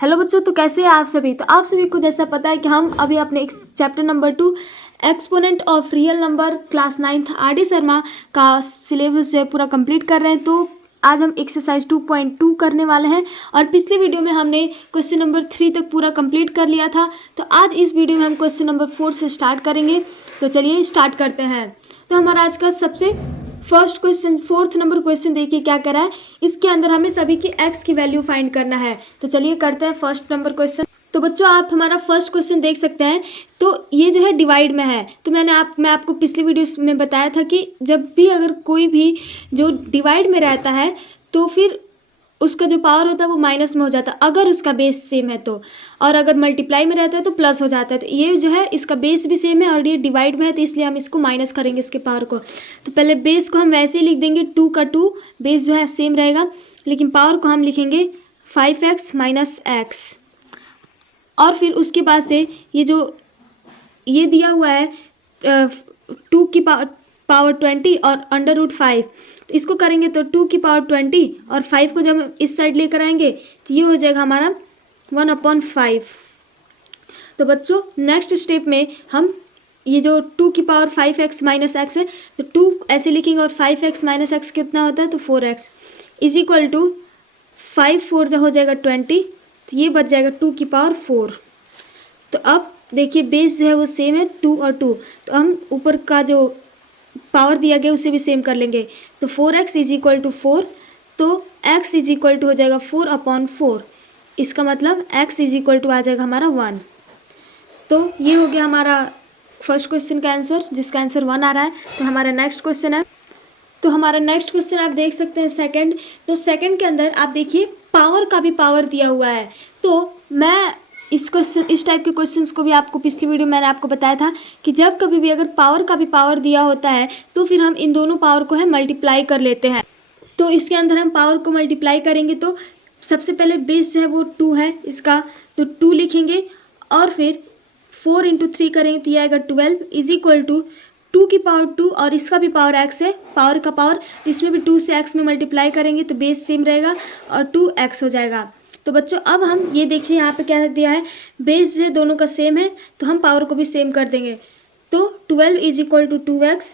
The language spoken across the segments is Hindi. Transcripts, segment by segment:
हेलो बच्चों, तो कैसे हैं आप सभी। तो आप सभी को जैसा पता है कि हम अभी अपने chapter number 2 exponent of real number class 9th R D Sharma का सिलेबस जो है पूरा कंप्लीट कर रहे हैं। तो आज हम एक्सरसाइज 2.2 करने वाले हैं और पिछले वीडियो में हमने क्वेश्चन नंबर 3 तक पूरा कंप्लीट कर लिया था। तो आज इस वीडियो में हम क्वेश्चन नंबर 4 से स्टार्ट करेंगे। तो चलिए स्टार्ट करते हैं। तो हमारा आज का सबसे first question, fourth number question देखिए क्या करा है। इसके अंदर हमें सभी की एक्स की वैल्यू फाइंड करना है। तो चलिए करते हैं फर्स्ट नंबर क्वेश्चन। तो बच्चों आप हमारा फर्स्ट क्वेश्चन देख सकते हैं। तो ये जो है डिवाइड में है। तो मैं आपको पिछली वीडियो में बताया था कि जब भी अगर कोई भी जो डिवाइड में रहता है तो फिर उसका जो पावर होता है वो माइनस में हो जाता है अगर उसका बेस सेम है तो, और अगर मल्टीप्लाई में रहता है तो प्लस हो जाता है। तो ये जो है इसका बेस भी सेम है और ये डिवाइड में है, तो इसलिए हम इसको माइनस करेंगे इसके पावर को। तो पहले बेस को हम वैसे ही लिख देंगे 2 का 2, बेस जो है सेम रहेगा, लेकिन पावर को हम लिखेंगे 5x माइनस एक्स। और फिर उसके बाद से ये दिया हुआ है 2 की पावर 20 और अंडर रूट 5। तो इसको करेंगे तो 2 की पावर 20 और 5 को जब इस साइड लेकर आएंगे तो ये हो जाएगा हमारा 1/5। तो बच्चों नेक्स्ट स्टेप में हम ये जो 2 की पावर 5x माइनस एक्स है तो 2 ऐसे लिखेंगे और 5x माइनस एक्स कितना होता है तो 4x इज इक्वल टू 5 4 हो जाएगा 20। तो ये बच जाएगा 2 की पावर 4। तो अब देखिए बेस जो है वो सेम है 2 और 2, तो हम ऊपर का जो पावर दिया गया उसे भी सेम कर लेंगे। तो 4x इज इक्वल टू 4, तो x इज इक्वल टू हो जाएगा 4/4। इसका मतलब x इज इक्वल टू आ जाएगा हमारा 1। तो ये हो गया हमारा फर्स्ट क्वेश्चन का आंसर, जिसका आंसर 1 आ रहा है। तो हमारा नेक्स्ट क्वेश्चन है। तो हमारा नेक्स्ट क्वेश्चन आप देख सकते हैं सेकंड। तो सेकंड के अंदर आप देखिए पावर का भी पावर दिया हुआ है। तो मैं इस टाइप के क्वेश्चंस को भी आपको पिछली वीडियो मैंने आपको बताया था कि जब कभी भी अगर पावर का भी पावर दिया होता है तो फिर हम इन दोनों पावर को है मल्टीप्लाई कर लेते हैं। तो इसके अंदर हम पावर को मल्टीप्लाई करेंगे तो सबसे पहले बेस जो है वो 2 है इसका, तो 2 लिखेंगे और फिर 4 × 3 करेंगे तो ये आएगा 12 इज इक्वल टू 2 की पावर 2 और इसका भी पावर x है, पावर का पावर, तो इसमें भी 2 से x में मल्टीप्लाई करेंगे तो बेस सेम रहेगा और 2x हो जाएगा। तो बच्चों अब हम ये देखिए यहाँ पे क्या दिया है, बेस जो है दोनों का सेम है तो हम पावर को भी सेम कर देंगे। तो 12 इज इक्वल टू 2x,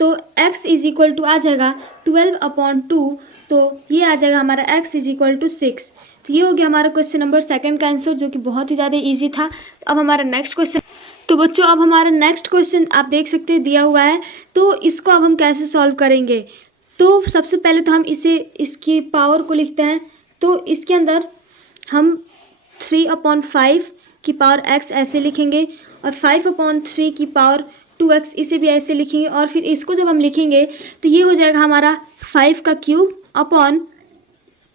तो x इज इक्वल टू आ जाएगा 12/2, तो ये आ जाएगा हमारा x इज इक्वल टू 6। तो ये हो गया हमारा क्वेश्चन नंबर सेकंड का आंसर, जो कि बहुत ही ज़्यादा इजी था। तो अब हमारा नेक्स्ट क्वेश्चन। तो बच्चों अब हमारा नेक्स्ट क्वेश्चन आप देख सकते हैं दिया हुआ है। तो इसको अब हम कैसे सॉल्व करेंगे। तो सबसे पहले तो हम इसकी पावर को लिखते हैं। तो इसके अंदर हम 3/5 की पावर x ऐसे लिखेंगे और 5/3 की पावर 2x इसे भी ऐसे लिखेंगे, और फिर इसको जब हम लिखेंगे तो ये हो जाएगा हमारा 5 का क्यूब अपॉन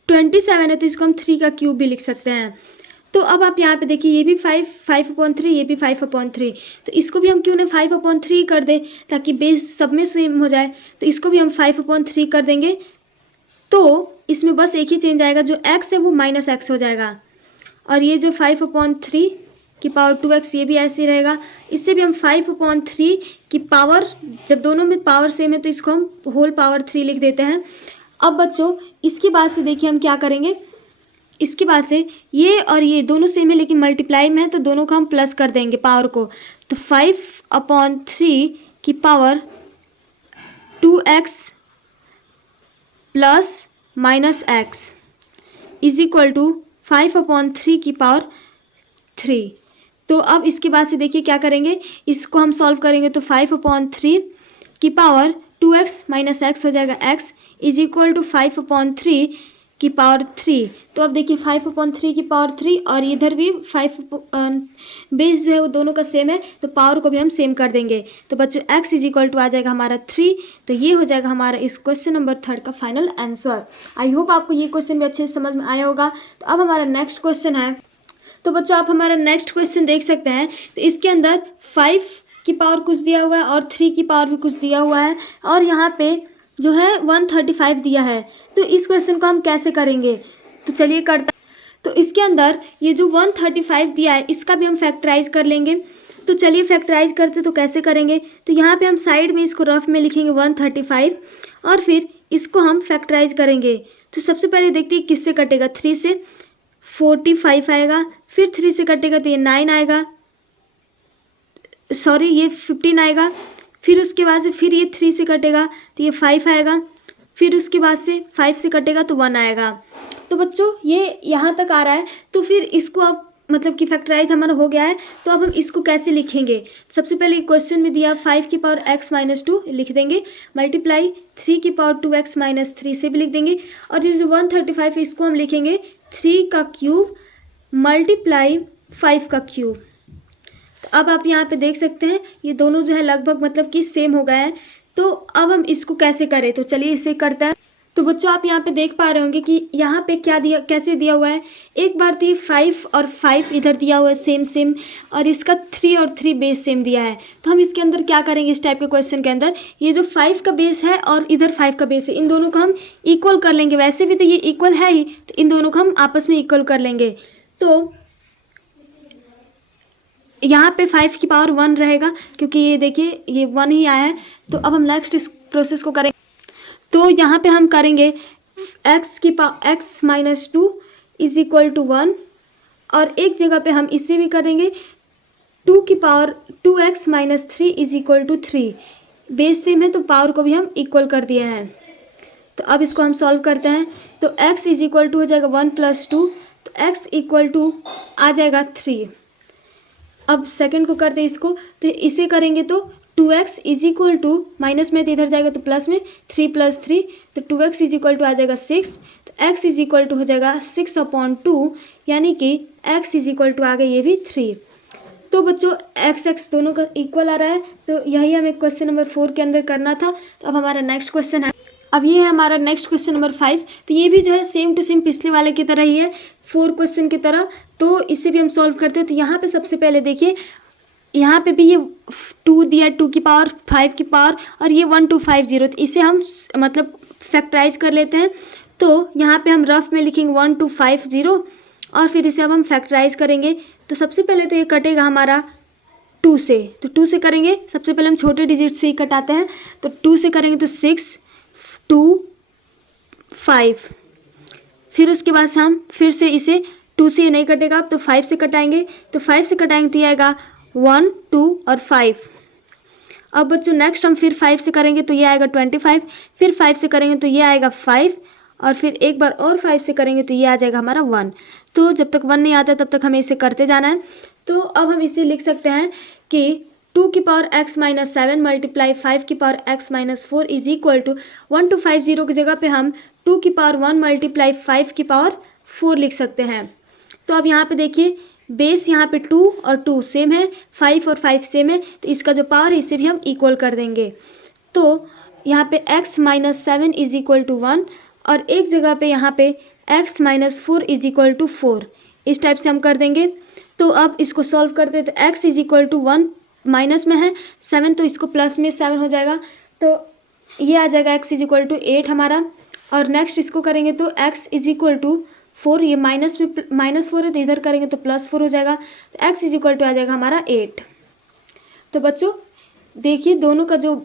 27 है तो इसको हम 3 का क्यूब भी लिख सकते हैं। तो अब आप यहाँ पे देखिए ये भी 5/3, ये भी 5/3, तो इसको भी हम क्यों ना 5/3 कर दें ताकि बेस सब में सेम हो जाए। तो इसको भी हम 5/3 कर देंगे। तो इसमें बस एक ही चेंज आएगा, जो x है वो माइनस एक्स हो जाएगा, और ये जो 5/3 की पावर 2x ये भी ऐसे ही रहेगा। इससे भी हम 5/3 की पावर, जब दोनों में पावर सेम है तो इसको हम होल पावर 3 लिख देते हैं। अब बच्चों इसके बाद से देखिए हम क्या करेंगे। इसके बाद से ये और ये दोनों सेम है लेकिन मल्टीप्लाई में है तो दोनों को हम प्लस कर देंगे पावर को। तो 5/3 की power 2x plus minus X is equal to 5/3 की पावर 3। तो अब इसके बाद से देखिए क्या करेंगे, इसको हम सॉल्व करेंगे तो 5/3 की पावर 2x माइनस एक्स हो जाएगा, x इज इक्वल टू 5/3 की पावर 3। तो अब देखिए 5/3 की पावर 3 और इधर भी 5 बेस जो है वो दोनों का सेम है तो पावर को भी हम सेम कर देंगे। तो बच्चों x इज इक्वल टू आ जाएगा हमारा 3। तो ये हो जाएगा हमारा इस क्वेश्चन नंबर 3 का फाइनल आंसर। आई होप आपको ये क्वेश्चन भी अच्छे से समझ में आया होगा। तो अब हमारा नेक्स्ट क्वेश्चन है। तो बच्चों आप हमारा नेक्स्ट क्वेश्चन देख सकते हैं। तो इसके अंदर 5 की पावर कुछ दिया हुआ है और 3 की पावर भी कुछ दिया हुआ है, और यहाँ पे जो है 135 दिया है। तो इस क्वेश्चन को हम कैसे करेंगे, तो चलिए करते हैं। तो इसके अंदर ये जो 135 दिया है इसका भी हम फैक्टराइज कर लेंगे। तो चलिए फैक्टराइज करते तो कैसे करेंगे। तो यहाँ पे हम साइड में इसको रफ में लिखेंगे 135 और फिर इसको हम फैक्टराइज करेंगे। तो सबसे पहले देखते हैं किससे कटेगा, 3 से। 45 आएगा, फिर 3 से कटेगा तो ये 9 आएगा, सॉरी ये 15 आएगा, फिर उसके बाद से फिर ये 3 से कटेगा तो ये 5 आएगा, फिर उसके बाद से 5 से कटेगा तो 1 आएगा। तो बच्चों ये यहाँ तक आ रहा है, तो फिर इसको अब मतलब कि फैक्टराइज हमारा हो गया है, तो अब हम इसको कैसे लिखेंगे। सबसे पहले क्वेश्चन में दिया 5 की पावर x माइनस 2 लिख देंगे, मल्टीप्लाई 3 की पावर 2x माइनस 3 से भी लिख देंगे, और ये जो 135 इसको हम लिखेंगे 3 का क्यूब मल्टीप्लाई 5 का क्यूब। तो अब आप यहाँ पे देख सकते हैं ये दोनों जो है लगभग मतलब कि सेम हो गए हैं। तो अब हम इसको कैसे करें, तो चलिए इसे करते हैं। तो बच्चों आप यहाँ पे देख पा रहे होंगे कि यहाँ पे क्या दिया, कैसे दिया हुआ है। एक बार तो ये 5 और 5 इधर दिया हुआ है सेम सेम, और इसका 3 और 3 बेस सेम दिया है। तो हम इसके अंदर क्या करेंगे, इस टाइप के क्वेश्चन के अंदर ये जो 5 का बेस है और इधर 5 का बेस है, इन दोनों को हम इक्वल कर लेंगे। वैसे भी तो ये इक्वल है ही, तो इन दोनों को हम आपस में इक्वल कर लेंगे। तो यहाँ पे 5 की पावर 1 रहेगा, क्योंकि ये देखिए ये 1 ही आया है। तो अब हम नेक्स्ट इस प्रोसेस को करेंगे। तो यहाँ पे हम करेंगे x minus 2 is equal to 1, और एक जगह पे हम इसे भी करेंगे 2 की power 2x minus 3 is equal to 3। Base same है तो पावर को भी हम इक्वल कर दिए हैं। तो अब इसको हम सॉल्व करते हैं। तो x इज इक्वल टू हो जाएगा 1 प्लस 2, तो x इक्वल टू आ जाएगा 3। अब सेकंड को करते हैं इसको, तो इसे करेंगे तो 2x is equal to, minus में तो इधर जाएगा तो प्लस में 3 प्लस 3, तो 2x इज इक्वल टू आ जाएगा 6। तो x इज इक्वल टू हो जाएगा 6/2, यानी कि x इज इक्वल टू आ गया ये भी 3। तो बच्चों x दोनों का इक्वल आ रहा है। तो यही हमें क्वेश्चन नंबर 4 के अंदर करना था। तो अब हमारा नेक्स्ट क्वेश्चन है, अब ये है हमारा नेक्स्ट क्वेश्चन नंबर 5। तो ये भी जो है सेम टू सेम पिछले वाले की तरह ही है, 4 क्वेश्चन की तरह। तो इसे भी हम सॉल्व करते हैं। तो यहाँ पे सबसे पहले देखिए, यहाँ पे भी ये 2 दिया, 2 की पावर 5 की पावर, और ये 1250। तो इसे हम मतलब फैक्टराइज कर लेते हैं। तो यहाँ पे हम रफ में लिखेंगे 1250, और फिर इसे अब हम फैक्टराइज करेंगे। तो सबसे पहले तो ये कटेगा हमारा 2 से, तो 2 से करेंगे। सबसे पहले हम छोटे डिजिट से ही कटाते हैं। तो 2 से करेंगे तो 6 2 5, फिर उसके बाद से हम फिर से इसे 2 से नहीं कटेगा, अब तो 5 से कटाएंगे। तो 5 से कटाएंगे तो ये आएगा 1 2 और 5। अब बच्चों नेक्स्ट हम फिर 5 से करेंगे तो ये आएगा 25, फिर 5 से करेंगे तो ये आएगा 5, और फिर एक बार और 5 से करेंगे तो ये आ जाएगा हमारा 1। तो जब तक 1 नहीं आता तब तक हमें इसे करते जाना है। तो अब हम इसे लिख सकते हैं कि 2 की पावर x माइनस 7 मल्टीप्लाई 5 की power x minus 4 is equal to 1250 की जगह पे हम 2 की पावर 1 मल्टीप्लाई 5 की पावर 4 लिख सकते हैं। तो अब यहाँ पे देखिए बेस यहाँ पे 2 और 2 सेम है, 5 और 5 सेम है, तो इसका जो पावर है इसे भी हम इक्वल कर देंगे। तो यहाँ पे x minus 7 is equal to 1, और एक जगह पे यहाँ पे x minus 4 is equal to 4, इस टाइप से हम कर देंगे। तो अब इसको सॉल्व करते हैं। तो x is equal to 1 minus में है 7, तो इसको प्लस में 7 हो जाएगा। तो ये आ जाएगा x इज इक्वल टू 8 हमारा। और नेक्स्ट इसको करेंगे तो x इज इक्वल टू 4, ये माइनस में -4 है तो इधर करेंगे तो +4 हो जाएगा। तो x इज इक्वल टू आ जाएगा हमारा 8। तो बच्चों देखिए दोनों का जो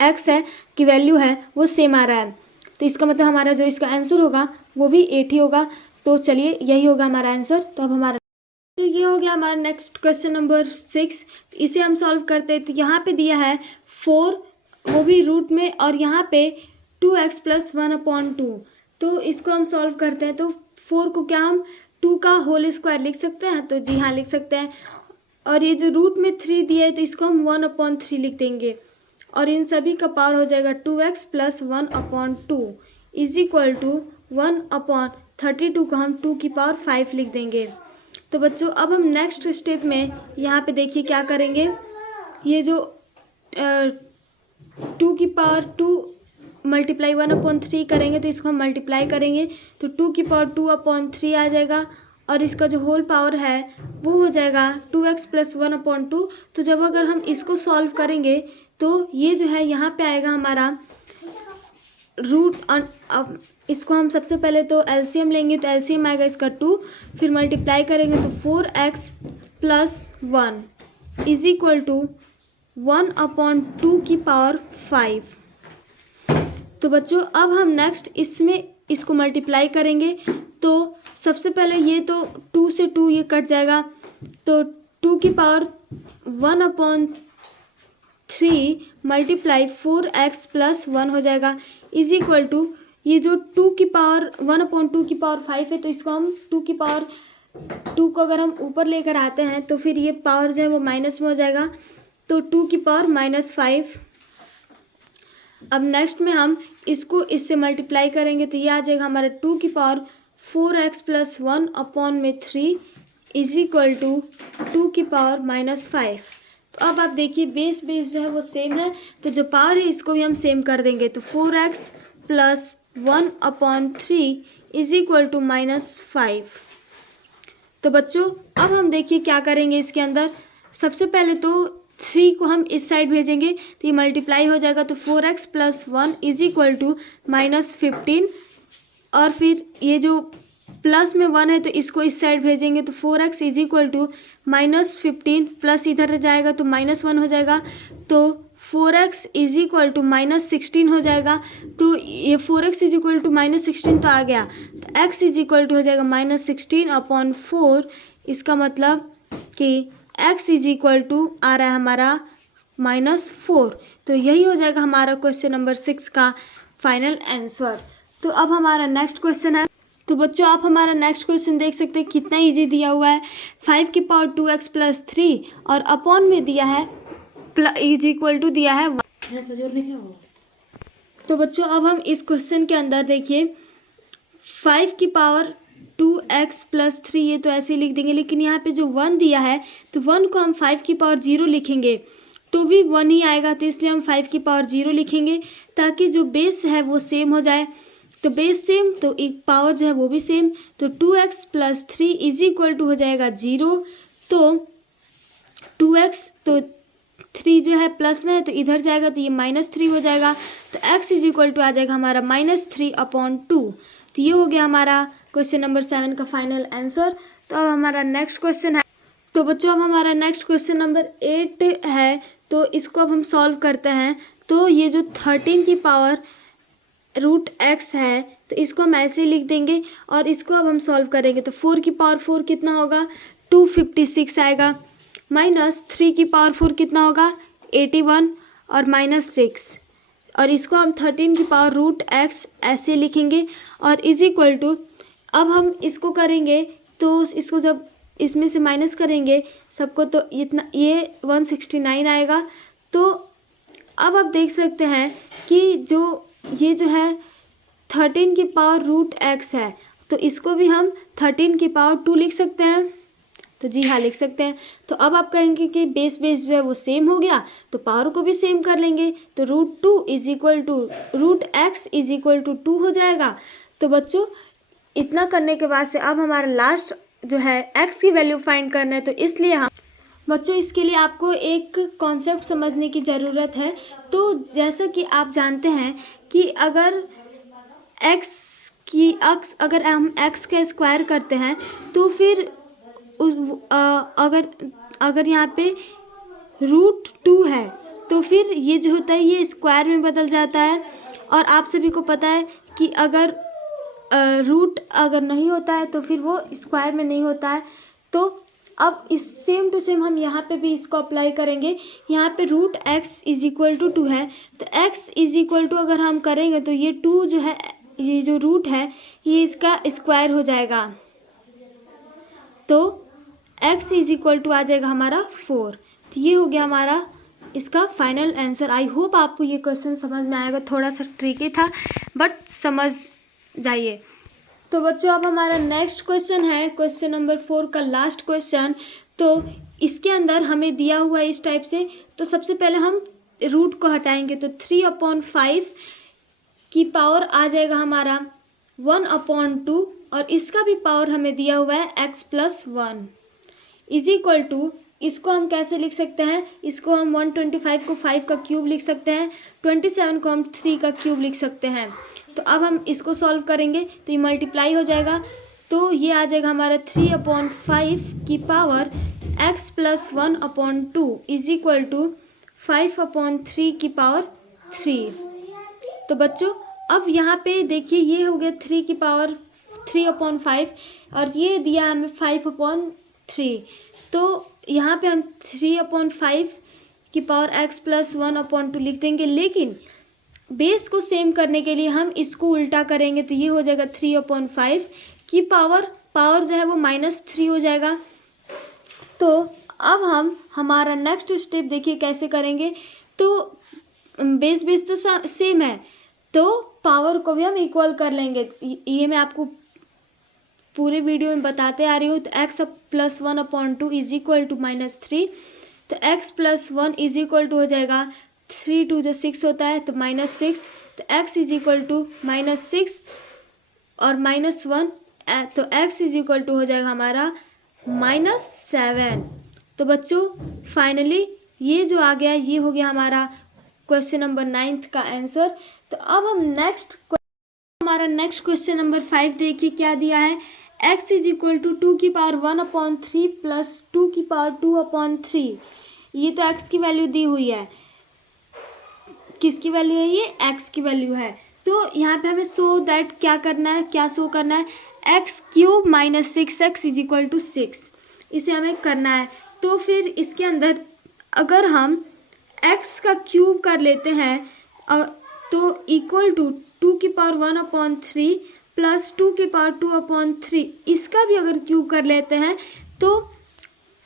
x है की वैल्यू है वो सेम आ रहा है। तो इसका मतलब हमारा जो इसका आंसर होगा वो भी 8 ही होगा। तो चलिए यही होगा हमारा आंसर। तो अब हमारा तो ये हो गया हमारा नेक्स्ट क्वेश्चन नंबर 6। इसे हम सॉल्व करते हैं। तो यहाँ पे दिया है 4, वो भी रूट में, और यहाँ पे 2x प्लस 1/2। तो इसको हम सॉल्व करते हैं। तो 4 को क्या हम 2 का होल स्क्वायर लिख सकते हैं? तो जी हाँ लिख सकते हैं। और ये जो रूट में 3 दिया है तो इसको हम 1/3 लिख देंगे, और इन सभी का पावर हो जाएगा 2x plus 1/2 is equal to 1/32 को हम 2 की पावर 5 लिख देंगे। तो बच्चों अब हम नेक्स्ट स्टेप में यहाँ पे देखिए क्या करेंगे। ये जो 2 की पावर 2 मल्टीप्लाई 1/3 करेंगे तो इसको हम मल्टीप्लाई करेंगे तो 2 की पावर 2/3 आ जाएगा, और इसका जो होल पावर है वो हो जाएगा 2x प्लस 1/2। तो जब अगर हम इसको सॉल्व करेंगे तो ये जो है यहाँ पे आएगा हमारा रूट। अब इसको हम सबसे पहले तो एलसीएम लेंगे, तो एलसीएम आएगा इसका 2, फिर मल्टीप्लाई करेंगे तो 4x plus 1 is equal to 1/2 की पावर 5। तो बच्चों अब हम नेक्स्ट इसमें इसको मल्टीप्लाई करेंगे तो सबसे पहले ये तो 2 से 2 ये कट जाएगा, तो 2 की पावर 1/3 मल्टीप्लाई 4x + 1 हो जाएगा इज इक्वल टू ये जो 2 की पावर 1/2 की पावर 5 है, तो इसको हम 2 की पावर 2 को अगर हम ऊपर लेकर आते हैं तो फिर ये पावर जो है वो माइनस में हो जाएगा, तो 2 की पावर -5। अब नेक्स्ट में हम इसको इससे मल्टीप्लाई करेंगे तो ये आ जाएगा हमारा 2 की power 4x + 1/3 is equal to 2 की पावर -5। तो अब आप देखिए बेस जो है वो सेम है, तो जो पावर है इसको भी हम सेम कर देंगे, तो 4x + 1/3 इज इक्वल टू -5। तो बच्चों अब हम देखिए क्या करेंगे इसके अंदर। सबसे पहले तो 3 को हम इस साइड भेजेंगे तो ये मल्टीप्लाई हो जाएगा, तो 4x + 1 इज इक्वल टू -15, और फिर ये जो प्लस में 1 है तो इसको इस साइड भेजेंगे तो 4x is equal to -15 plus इधर जाएगा तो -1 हो जाएगा, तो 4x इज इक्वल टू -16 हो जाएगा। तो ये 4x इज इक्वल टू -16 तो आ गया, तो x इज इक्वल टू हो जाएगा -16/4। इसका मतलब कि x इज इक्वल टू आ रहा है हमारा -4। तो यही हो जाएगा हमारा क्वेश्चन नंबर 6 का फाइनल आंसर। तो अब हमारा नेक्स्ट क्वेश्चन है, तो बच्चों आप हमारा नेक्स्ट क्वेश्चन देख सकते हैं कितना इजी दिया हुआ है। 5 की पावर 2x + 3 और अपॉन में दिया है इज इक्वल टू दिया है 1। तो बच्चों अब हम इस क्वेश्चन के अंदर देखिए 5 की पावर 2x + 3 ये तो ऐसे ही लिख देंगे, लेकिन यहाँ पे जो 1 दिया है तो 1 को हम 5 की पावर 0 लिखेंगे तो भी 1 ही आएगा, तो इसलिए हम 5 की पावर 0 लिखेंगे ताकि जो बेस है वो सेम हो जाए। तो बेस सेम तो एक पावर जो है वो भी सेम, तो 2x + 3 इज इक्वल टू हो जाएगा 0। तो 2x तो 3 जो है प्लस में है तो इधर जाएगा तो ये -3 हो जाएगा, तो x इज इक्वल टू आ जाएगा हमारा -3/2। तो ये हो गया हमारा क्वेश्चन नंबर 7 का फाइनल आंसर। तो अब हमारा नेक्स्ट क्वेश्चन है, तो बच्चों अब हमारा नेक्स्ट क्वेश्चन नंबर 8 है, तो इसको अब हम सॉल्व करते हैं। तो ये जो 13 की पावर √x है तो इसको हम ऐसे ही लिख देंगे और इसको अब हम सॉल्व करेंगे, तो 4 की पावर 4 कितना होगा 256 आएगा, -3 की पावर 4 कितना होगा 81 और -6, और इसको हम 13 की पावर √x ऐसे लिखेंगे और इज इक्वल टू अब हम इसको करेंगे तो इसको जब इसमें से माइनस करेंगे सबको तो इतना ये 169 आएगा। तो अब आप देख सकते हैं कि ये जो है 13 की पावर √x है तो इसको भी हम 13 की पावर 2 लिख सकते हैं, तो जी हाँ लिख सकते हैं। तो अब आप कहेंगे कि बेस जो है वो सेम हो गया तो पावर को भी सेम कर लेंगे, तो √2 is equal to √x is equal to 2 हो जाएगा। तो बच्चों इतना करने के बाद से अब हमारा लास्ट जो है x की वैल्यू फाइंड करना है, तो इसलिए हम बच्चों इसके लिए आपको एक कॉन्सेप्ट समझने की ज़रूरत है। तो जैसा कि आप जानते हैं कि अगर अगर हम x का स्क्वायर करते हैं तो फिर अगर यहाँ पे √2 है तो फिर ये जो होता है ये स्क्वायर में बदल जाता है, और आप सभी को पता है कि अगर रूट अगर नहीं होता है तो फिर वो स्क्वायर में नहीं होता है। तो अब इस सेम टू सेम हम यहाँ पे भी इसको अप्लाई करेंगे। यहाँ पे √x इज इक्वल टू 2 है, तो x इज इक्वल टू अगर हम करेंगे तो ये 2 जो है ये जो रूट है ये इसका स्क्वायर हो जाएगा, तो x इज इक्वल टू आ जाएगा हमारा 4। तो ये हो गया हमारा इसका फाइनल आंसर। आई होप आपको ये क्वेश्चन समझ में आएगा, थोड़ा सा ट्रिकी था बट समझ जाइए। तो बच्चों अब हमारा नेक्स्ट क्वेश्चन है क्वेश्चन नंबर 4 का लास्ट क्वेश्चन। तो इसके अंदर हमें दिया हुआ है इस टाइप से, तो सबसे पहले हम रूट को हटाएंगे तो 3/5 की पावर आ जाएगा हमारा 1/2, और इसका भी पावर हमें दिया हुआ है x + 1 इज इक्वल टू इसको हम कैसे लिख सकते हैं, इसको हम 125 को 5 का क्यूब लिख सकते हैं, 27 को हम 3 का क्यूब लिख सकते हैं। तो अब हम इसको सॉल्व करेंगे तो ये मल्टीप्लाई हो जाएगा, तो ये आ जाएगा हमारा 3/5 की power x + 1/2 is equal to 5/3 की पावर 3। तो बच्चों अब यहाँ पे देखिए ये हो गया 3 की पावर 3/5 और ये दिया हमें 5/3। तो यहाँ पे हम 3/5 की पावर x प्लस 1/2 लिख देंगे, लेकिन बेस को सेम करने के लिए हम इसको उल्टा करेंगे तो ये हो जाएगा 3/5 की पावर जो है वो -3 हो जाएगा। तो अब हम हमारा नेक्स्ट स्टेप देखिए कैसे करेंगे। तो बेस तो सेम है, तो पावर को भी हम इक्वल कर लेंगे। ये मैं आपको पूरे वीडियो में बताते आ रही हूँ। तो x plus 1/2 is equal to -3। तो x plus 1 is equal to हो जाएगा 3 2 जो 6 होता है तो -6। तो x इज इक्वल टू -6 और -1 तो x इज इक्वल टू हो जाएगा हमारा -7। तो बच्चों फाइनली ये जो आ गया ये हो गया हमारा क्वेश्चन नंबर 9 का आंसर। तो अब हम हमारा नेक्स्ट क्वेश्चन नंबर 5 देखिए क्या दिया है। x इज इक्वल टू 2 की पावर 1/3 प्लस 2 की पावर 2/3। ये तो x की वैल्यू दी हुई है। किसकी वैल्यू है? ये x की वैल्यू है। तो यहाँ पे हमें शो दैट क्या करना है, क्या शो करना है, x³ - 6x is equal to 6, इसे हमें करना है। तो फिर इसके अंदर अगर हम x का क्यूब कर लेते हैं तो इक्वल टू 2 की पावर 1/3 प्लस 2 की पावर 2/3, इसका भी अगर क्यूब कर लेते हैं तो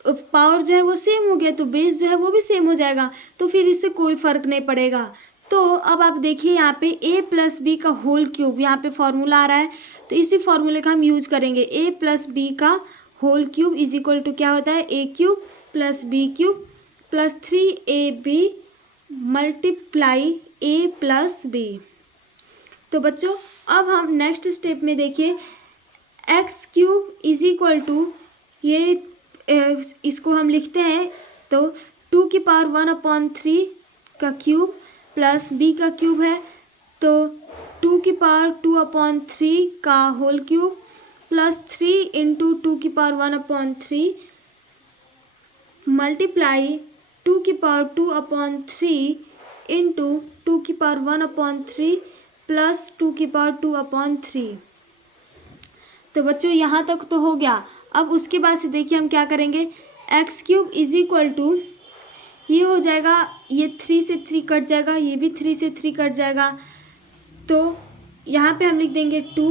पावर जो है वो सेम हो गया, तो बेस जो है वो भी सेम हो जाएगा। तो फिर इससे कोई फ़र्क नहीं पड़ेगा। तो अब आप देखिए यहाँ पे a प्लस बी का होल क्यूब, यहाँ पे फॉर्मूला आ रहा है तो इसी फॉर्मूले का हम यूज करेंगे। a प्लस बी का whole cube is equal to क्या होता है, a³ plus b³ plus 3ab multiply a plus b। तो बच्चों अब हम नेक्स्ट स्टेप में देखिए x³ इज इक्वल टू ये इसको हम लिखते हैं तो 2 की पावर 1/3 का क्यूब प्लस b का क्यूब है तो 2 की पावर 2/3 का होल क्यूब प्लस 3 इंटू 2 की पावर 1/3 मल्टीप्लाई 2 की पावर 2/3 इंटू 2 की पावर 1/3 प्लस 2 की पावर 2/3। तो बच्चों यहाँ तक तो हो गया। अब उसके बाद से देखिए हम क्या करेंगे, x³ इज इक्वल टू ये हो जाएगा, ये 3 से 3 कट जाएगा, ये भी 3 से 3 कट जाएगा। तो यहाँ पे हम लिख देंगे 2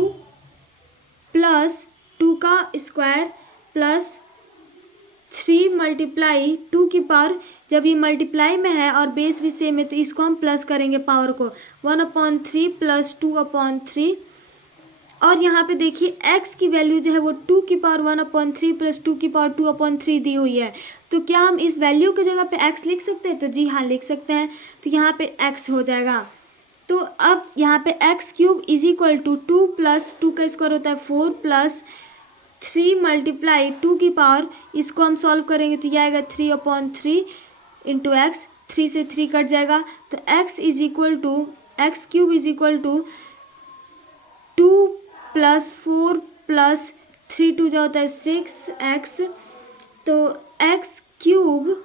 प्लस 2 का स्क्वायर प्लस 3 मल्टीप्लाई 2 की पावर, जब ये मल्टीप्लाई में है और बेस भी सेम है तो इसको हम प्लस करेंगे पावर को, 1/3 प्लस 2/3। और यहाँ पे देखिए x की वैल्यू जो है वो 2 की पावर 1/3 प्लस 2 की पावर 2/3 दी हुई है। तो क्या हम इस वैल्यू की जगह पे x लिख सकते हैं? तो जी हाँ लिख सकते हैं। तो यहाँ पे x हो जाएगा। तो अब यहाँ पे x³ is equal to 2 plus 2 का स्क्वायर होता है 4 प्लस 3 मल्टीप्लाई 2 की पावर, इसको हम सॉल्व करेंगे तो ये आएगा 3/3 इंटू एक्स, 3 से 3 कट जाएगा। तो x is equal to x³ is equal to 2 plus 4 plus 3 2 जो होता है 6x। तो x³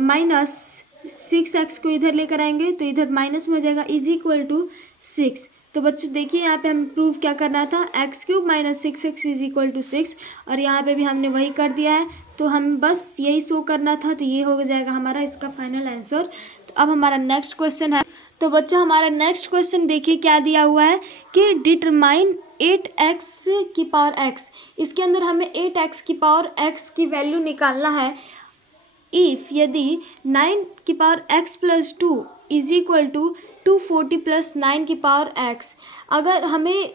माइनस 6x को इधर लेकर आएंगे तो इधर माइनस में हो जाएगा इज इक्वल टू 6। तो बच्चों देखिए यहाँ पे हम प्रूव क्या करना था, x³ minus 6x is equal to 6, और यहाँ पे भी हमने वही कर दिया है। तो हम बस यही शो करना था, तो ये हो जाएगा हमारा इसका फाइनल आंसर। तो अब हमारा नेक्स्ट क्वेश्चन है। तो बच्चों हमारा नेक्स्ट क्वेश्चन देखिए क्या दिया हुआ है कि डिटरमाइन 8x की पावर x। इसके अंदर हमें 8x की पावर x की वैल्यू निकालना है। इफ़ यदि 9 की power x plus 2 is equal to 240 plus 9 की पावर x, अगर हमें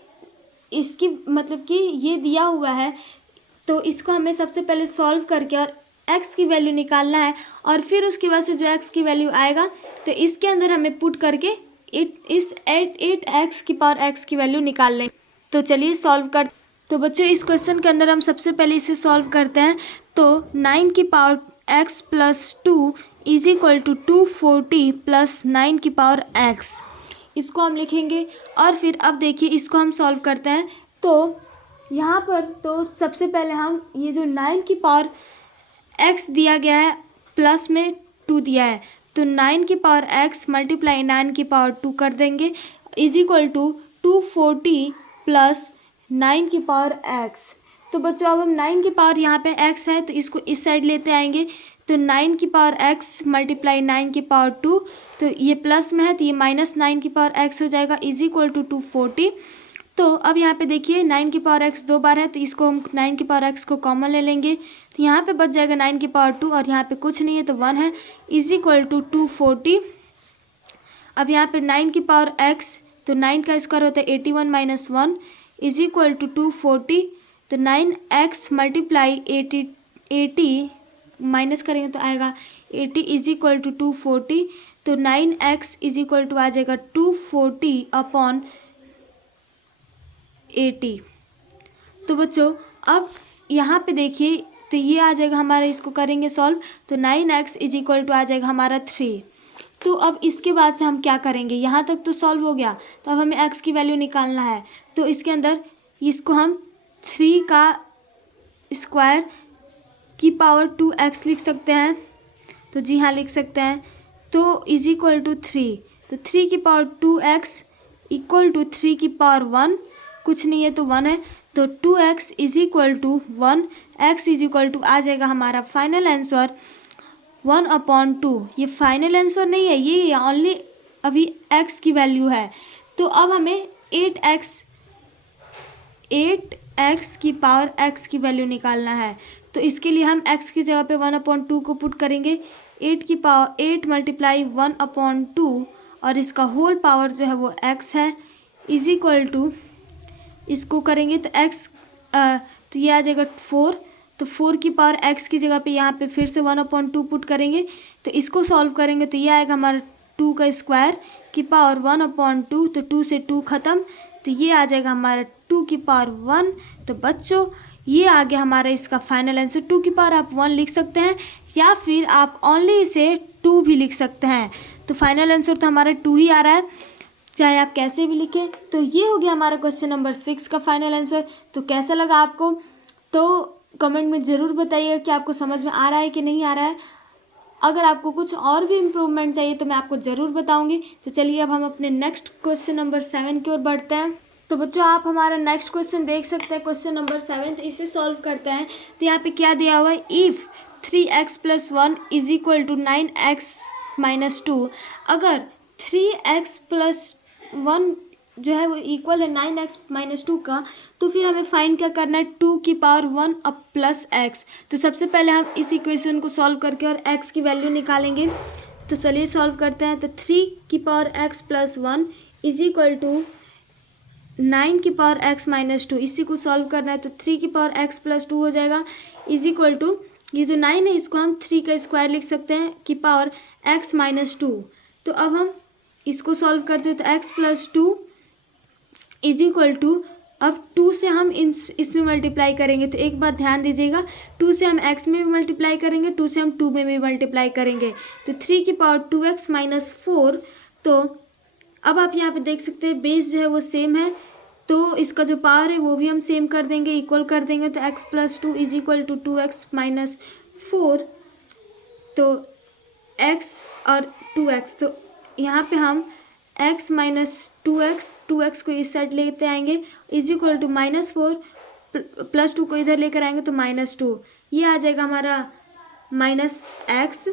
इसकी मतलब कि ये दिया हुआ है तो इसको हमें सबसे पहले सॉल्व करके और x की वैल्यू निकालना है, और फिर उसके बाद से जो x की वैल्यू आएगा तो इसके अंदर हमें पुट करके इस 8x की पावर x की वैल्यू निकाल लें। तो चलिए सॉल्व कर। तो बच्चों इस क्वेश्चन के अंदर हम सबसे पहले इसे सॉल्व करते हैं। तो 9 की power x plus 2 is equal to 240 plus 9 की पावर x, इसको हम लिखेंगे। और फिर अब देखिए इसको हम सॉल्व करते हैं। तो यहाँ पर तो सबसे पहले हम ये जो 9 की पावर x दिया गया है प्लस में 2 दिया है, तो 9 की पावर x मल्टीप्लाई 9 की पावर 2 कर देंगे इज इक्वल टू 240 प्लस 9 की पावर x। तो बच्चों अब हम 9 की पावर यहाँ पे x है तो इसको इस साइड लेते आएंगे, तो 9 की पावर x मल्टीप्लाई 9 की पावर 2, तो ये प्लस में है तो ये माइनस 9 की पावर x हो जाएगा इज इक्वल टू 240। तो अब यहाँ पे देखिए 9 की पावर x 2 बार है तो इसको हम 9 की पावर x को कॉमन ले लेंगे, तो यहाँ पे बच जाएगा 9 की पावर 2 और यहाँ पे कुछ नहीं है तो 1 है इज इक्वल टू 240। अब यहाँ पे 9 की पावर x, तो 9 का स्क्वायर होता है 81 माइनस 1 इज इक्वल टू 240। तो 9x मल्टीप्लाई 80 माइनस करेंगे तो आएगा 80 इज इक्वल टू 240। तो 9x इज इक्वल टू आ जाएगा 240 अपॉन 80। तो बच्चों अब यहाँ पे देखिए तो ये आ जाएगा हमारा, इसको करेंगे सॉल्व, तो 9x इज इक्वल टू आ जाएगा हमारा 3। तो अब इसके बाद से हम क्या करेंगे, यहाँ तक तो सॉल्व हो गया, तो अब हमें x की वैल्यू निकालना है। तो इसके अंदर इसको हम 3 का स्क्वायर की पावर 2x लिख सकते हैं, तो जी हाँ लिख सकते हैं। तो इज इक्वल टू 3, तो 3 की पावर 2x इक्वल टू 3 की पावर 1, कुछ नहीं है तो 1 है, तो 2x is equal to 1, x is equal to आ जाएगा हमारा फाइनल आंसर 1/2। ये फाइनल आंसर नहीं है, ये ओनली अभी x की वैल्यू है। तो अब हमें 8x की पावर x की वैल्यू निकालना है, तो इसके लिए हम x की जगह पे 1/2 को पुट करेंगे, 8 की पावर 8 मल्टीप्लाई 1/2 और इसका होल पावर जो है वो x है इज इक्वल टू, इसको करेंगे तो x तो ये आ जाएगा 4, तो 4 की पावर x की जगह पे यहाँ पे फिर से 1/2 पुट करेंगे, तो इसको सॉल्व करेंगे तो ये आएगा हमारा 2 का स्क्वायर की पावर 1/2, तो 2 से 2 ख़त्म, तो ये आ जाएगा हमारा 2 की पावर 1। तो बच्चों ये आ गया हमारा इसका फाइनल आंसर। 2 की पावर आप 1 लिख सकते हैं या फिर आप ओनली इसे 2 भी लिख सकते हैं, तो फाइनल आंसर तो हमारा 2 ही आ रहा है, चाहे आप कैसे भी लिखें। तो ये हो गया हमारा क्वेश्चन नंबर 6 का फाइनल आंसर। तो कैसा लगा आपको, तो कमेंट में ज़रूर बताइएगा कि आपको समझ में आ रहा है कि नहीं आ रहा है। अगर आपको कुछ और भी इम्प्रूवमेंट चाहिए तो मैं आपको ज़रूर बताऊंगी। तो चलिए अब हम अपने नेक्स्ट क्वेश्चन नंबर 7 की ओर बढ़ते हैं। तो बच्चों आप हमारा नेक्स्ट क्वेश्चन देख सकते हैं, क्वेश्चन नंबर 7, तो इसे सॉल्व करते हैं। तो यहाँ पे क्या दिया हुआ है, if 3x + 1 is equal to 9x - 2, अगर 3x + 1 जो है वो इक्वल है 9x - 2 का, तो फिर हमें फाइंड क्या करना है, 2 की पावर 1 अब प्लस x। तो सबसे पहले हम इस इक्वेशन को सॉल्व करके और x की वैल्यू निकालेंगे। तो चलिए सॉल्व करते हैं। तो 3 की power x + 1 is equal to 9 की पावर x - 2, इसी को सॉल्व करना है। तो 3 की पावर x + 2 हो जाएगा इज इक्वल टू, ये जो 9 है इसको हम 3 का स्क्वायर लिख सकते हैं की पावर x - 2। तो अब हम इसको सॉल्व करते हैं, तो x + 2 इज इक्वल टू, अब 2 से हम इसमें मल्टीप्लाई करेंगे। तो एक बात ध्यान दीजिएगा, 2 से हम x में भी मल्टीप्लाई करेंगे, 2 से हम 2 में भी मल्टीप्लाई करेंगे। तो 3 की पावर 2x - 4। तो अब आप यहाँ पे देख सकते हैं बेस जो है वो सेम है, तो इसका जो पावर है वो भी हम सेम कर देंगे, इक्वल कर देंगे। तो x + 2 is equal to 2x - 4, तो x और 2x, तो यहाँ पे हम x - 2x को इस साइड लेते आएंगे इज इक्वल टू -4 + 2 को इधर लेकर आएंगे तो -2, ये आ जाएगा हमारा -x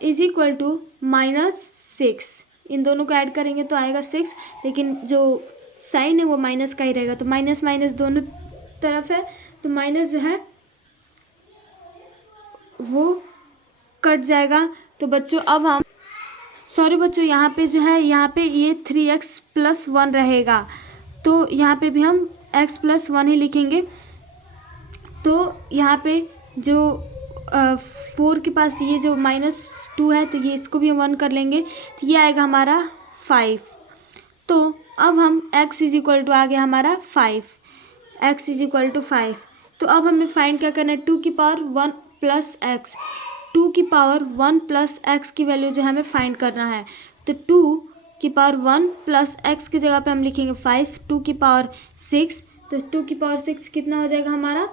इज इक्वल टू -6। इन दोनों को ऐड करेंगे तो आएगा 6, लेकिन जो साइन है वो माइनस का ही रहेगा, तो माइनस माइनस दोनों तरफ है, तो माइनस जो है वो कट जाएगा। तो बच्चों अब हम सॉरी बच्चों यहाँ पे जो है, यहाँ पे ये 3x + 1 रहेगा, तो यहाँ पे भी हम x + 1 ही लिखेंगे। तो यहाँ पे जो 4 के पास ये जो -2 है, तो ये इसको भी हम 1 कर लेंगे, तो ये आएगा हमारा 5। तो अब हम x इज इक्वल टू आ गया हमारा 5, x इज इक्वल टू 5। तो अब हमें फाइंड क्या करना है, 2 की पावर 1 + x, 2 की पावर 1 + x की वैल्यू जो है हमें फाइंड करना है। तो 2 की पावर 1 + x की जगह पे हम लिखेंगे 5, 2 की पावर 6, तो 2 की पावर 6 कितना हो जाएगा हमारा,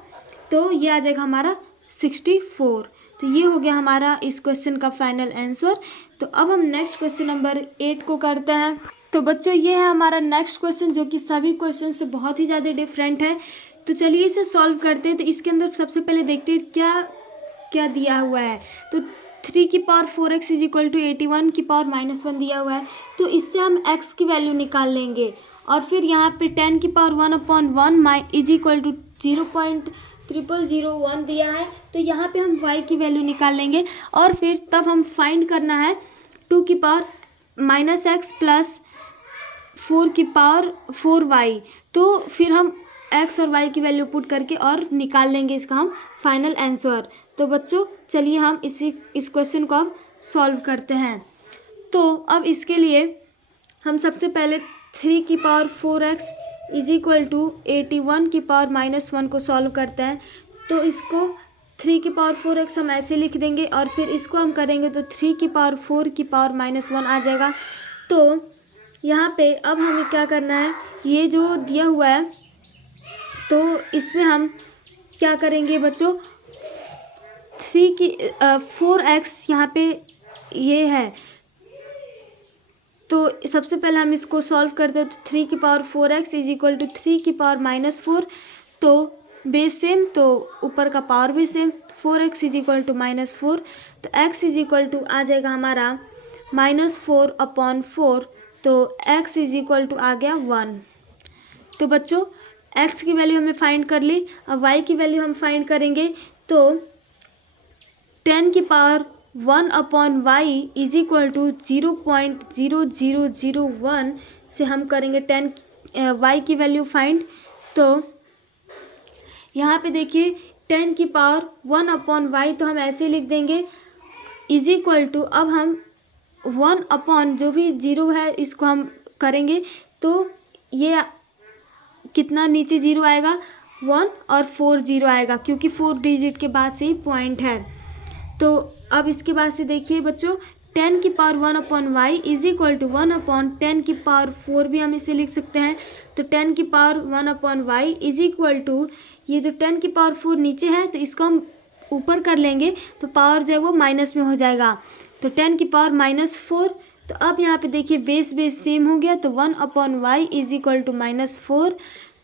तो ये आ जाएगा हमारा 64। तो ये हो गया हमारा इस क्वेश्चन का फाइनल आंसर। तो अब हम नेक्स्ट क्वेश्चन नंबर 8 को करते हैं। तो बच्चों ये है हमारा नेक्स्ट क्वेश्चन, जो कि सभी क्वेश्चन से बहुत ही ज़्यादा डिफरेंट है। तो चलिए इसे सॉल्व करते हैं। तो इसके अंदर सबसे पहले देखते हैं क्या क्या दिया हुआ है। तो 3 की power 4x is equal to 81 की पावर -1 दिया हुआ है। तो इससे हम x की वैल्यू निकाल लेंगे। और फिर यहाँ पे 10 की पावर 1/1 इज इक्वल टू 0.0001 दिया है। तो यहाँ पे हम y की वैल्यू निकाल लेंगे। और फिर तब हम फाइंड करना है 2 की पावर -x प्लस 4 की पावर 4y। तो फिर हम x और y की वैल्यू पुट करके और निकाल लेंगे इसका हम फाइनल आंसर। तो बच्चों चलिए हम इस क्वेश्चन को अब सॉल्व करते हैं। तो अब इसके लिए हम सबसे पहले 3 की power 4x is equal to 81 की पावर -1 को सॉल्व करते हैं। तो इसको 3 की पावर 4x हम ऐसे लिख देंगे और फिर इसको हम करेंगे तो 3 की पावर 4 की पावर -1 आ जाएगा। तो यहाँ पे अब हमें क्या करना है, ये जो दिया हुआ है तो इसमें हम क्या करेंगे बच्चों, 4x यहाँ पे ये है। तो सबसे पहले हम इसको सॉल्व करते हैं। तो 3 की power 4x is equal to 3 की पावर -4। तो बेस सेम तो ऊपर का पावर भी same. 4x is equal to -4। तो x इज इक्वल टू आ जाएगा हमारा -4/4। तो x इज इक्वल टू आ गया 1। तो बच्चों x की वैल्यू हमें फाइंड कर ली। अब y की वैल्यू हम फाइंड करेंगे। तो 10 की power 1/y is equal to 0.0001 से हम करेंगे y की वैल्यू फाइंड। तो यहाँ पे देखिए 10 की पावर 1/y तो हम ऐसे लिख देंगे इज इक्वल टू, अब हम 1 जो भी 0 है इसको हम करेंगे। तो ये कितना नीचे 0 आएगा, 1 और 4 0 आएगा, क्योंकि 4 डिजिट के बाद से ही पॉइंट है। तो अब इसके बाद से देखिए बच्चों 10 की power 1/y is equal to 1/10 की पावर 4 भी हम इसे लिख सकते हैं। तो 10 की power 1/y is equal to, ये जो 10 की पावर 4 नीचे है तो इसको हम ऊपर कर लेंगे तो पावर जो है वो माइनस में हो जाएगा। तो 10 की पावर -4। तो अब यहाँ पे देखिए बेस सेम हो गया। तो 1/y इज इक्वल टू -4।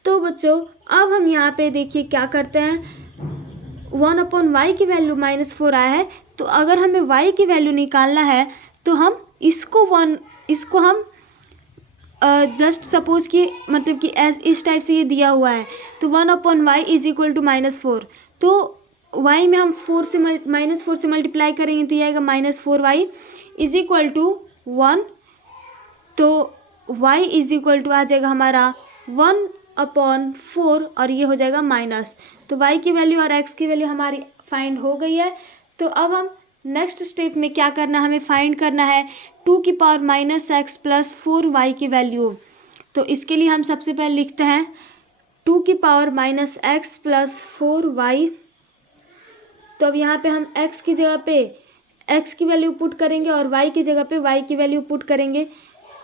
तो बच्चों अब हम यहाँ पे देखिए क्या करते हैं, 1/y की वैल्यू -4 आया है। तो अगर हमें y की वैल्यू निकालना है तो हम इसको हम जस्ट सपोज कि मतलब कि इस टाइप से ये दिया हुआ है। तो 1/y इज इक्वल टू -4। तो y में हम -4 से मल्टीप्लाई करेंगे तो ये आएगा -4y इज इक्वल टू 1। तो y इज इक्वल टू आ जाएगा हमारा 1/4 और ये हो जाएगा माइनस। तो y की वैल्यू और x की वैल्यू हमारी फाइंड हो गई है। तो अब हम नेक्स्ट स्टेप में क्या करना है, हमें फाइंड करना है 2 की पावर -x प्लस 4y की वैल्यू। तो इसके लिए हम सबसे पहले लिखते हैं 2 की पावर -x प्लस 4y। तो अब यहाँ पे हम x की जगह पे x की वैल्यू पुट करेंगे और y की जगह पे y की वैल्यू पुट करेंगे।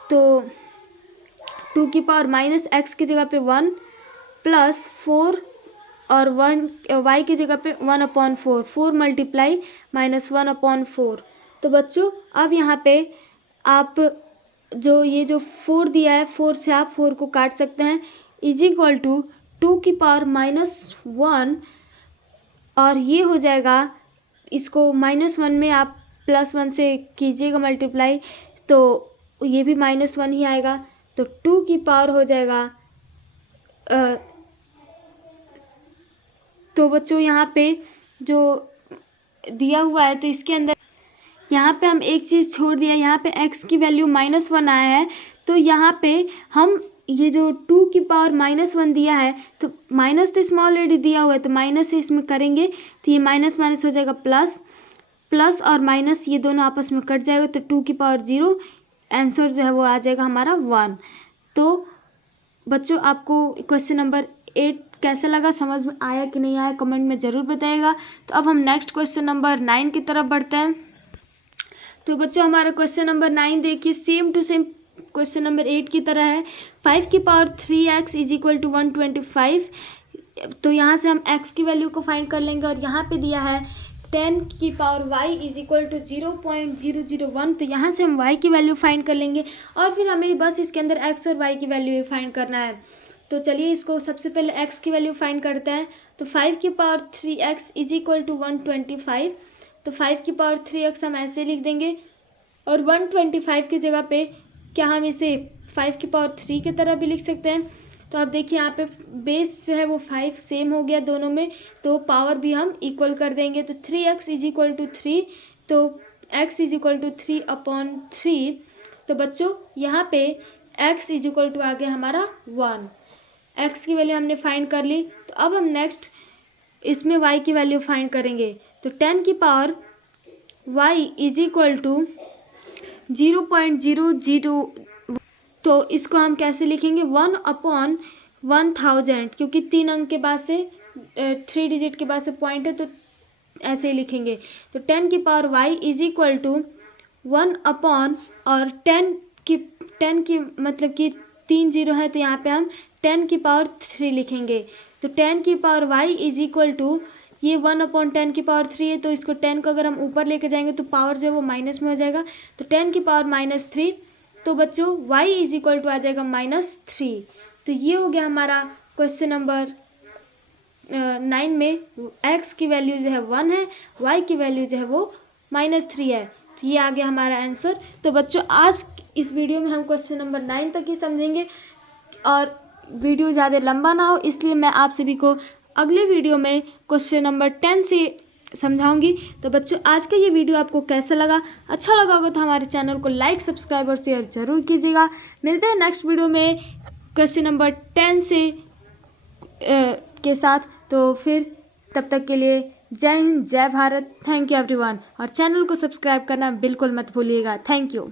तो 2 की पावर -x की जगह पे 1 प्लस 4 और 1 y की जगह पे 1/4, 4 मल्टीप्लाई -1/4। तो बच्चों अब यहाँ पे आप जो ये जो 4 दिया है 4 से आप 4 को काट सकते हैं इज इक्वल टू 2 की पावर -1 और ये हो जाएगा, इसको -1 में आप +1 से कीजिएगा मल्टीप्लाई तो ये भी -1 ही आएगा। तो 2 की पावर हो जाएगा तो बच्चों यहाँ पे जो दिया हुआ है तो इसके अंदर यहाँ पे हम एक चीज़ छोड़ दिया, यहाँ पे x की वैल्यू -1 आया है। तो यहाँ पे हम ये जो 2 की पावर -1 दिया है तो माइनस तो इसमें ऑलरेडी दिया हुआ है तो माइनस से इसमें करेंगे तो ये माइनस माइनस हो जाएगा प्लस, प्लस और माइनस ये दोनों आपस में कट जाएगा। तो 2 की पावर 0, आंसर जो है वो आ जाएगा हमारा 1। तो बच्चों आपको क्वेश्चन नंबर 8 कैसा लगा, समझ में आया कि नहीं आया, कमेंट में ज़रूर बताइएगा। तो अब हम नेक्स्ट क्वेश्चन नंबर 9 की तरफ बढ़ते हैं। तो बच्चों हमारा क्वेश्चन नंबर 9 देखिए same to same question number 8 की तरह है। 5 की power 3x is equal to 125। तो यहाँ से हम x की वैल्यू को फाइंड कर लेंगे और यहाँ पे दिया है 10 की power y is equal to 0.001। तो यहाँ से हम y की वैल्यू फाइंड कर लेंगे और फिर हमें बस इसके अंदर x और y की वैल्यू फाइंड करना है। तो चलिए इसको सबसे पहले x की वैल्यू फाइंड करते हैं। तो 5 की power 3x is equal to 125। तो 5 की पावर 3x हम ऐसे लिख देंगे और 125 की जगह पे क्या हम इसे 5 की पावर 3 की तरह भी लिख सकते हैं। तो आप देखिए यहाँ पे बेस जो है वो 5 सेम हो गया दोनों में, तो पावर भी हम इक्वल कर देंगे। तो 3x इज इक्वल टू 3, तो x इज इक्वल टू 3/3। तो बच्चों यहाँ पे x इज इक्वल टू आ गया हमारा 1। x की वैल्यू हमने फाइंड कर ली। तो अब हम नेक्स्ट इसमें y की वैल्यू फाइंड करेंगे। तो 10 की power y is equal to 0.00। तो इसको हम कैसे लिखेंगे 1/1000, क्योंकि 3 अंक के बाद से 3 डिजिट के बाद से पॉइंट है तो ऐसे ही लिखेंगे। तो 10 की power y is equal to 1 और 10 की मतलब कि 3 0 है तो यहाँ पे हम 10 की पावर 3 लिखेंगे। तो 10 की power y is equal to ये 1/10 की पावर 3 है, तो इसको 10 को अगर हम ऊपर लेके जाएंगे तो पावर जो है वो माइनस में हो जाएगा। तो 10 की पावर -3। तो बच्चों y इज इक्वल टू आ जाएगा -3। तो ये हो गया हमारा क्वेश्चन नंबर 9 में x की वैल्यू जो है 1 है, y की वैल्यू जो है वो -3 है। तो ये आ गया हमारा आंसर। तो बच्चों आज इस वीडियो में हम क्वेश्चन नंबर 9 तक ही समझेंगे और वीडियो ज़्यादा लंबा ना हो इसलिए मैं आप सभी को अगले वीडियो में क्वेश्चन नंबर 10 से समझाऊंगी। तो बच्चों आज का ये वीडियो आपको कैसा लगा? अच्छा लगा होगा तो हमारे चैनल को लाइक, सब्सक्राइब और शेयर जरूर कीजिएगा। मिलते हैं नेक्स्ट वीडियो में क्वेश्चन नंबर 10 से के साथ। तो फिर तब तक के लिए जय हिंद, जय भारत, थैंक यू एवरीवन। और चैनल को सब्सक्राइब करना बिल्कुल मत भूलिएगा। Thank you.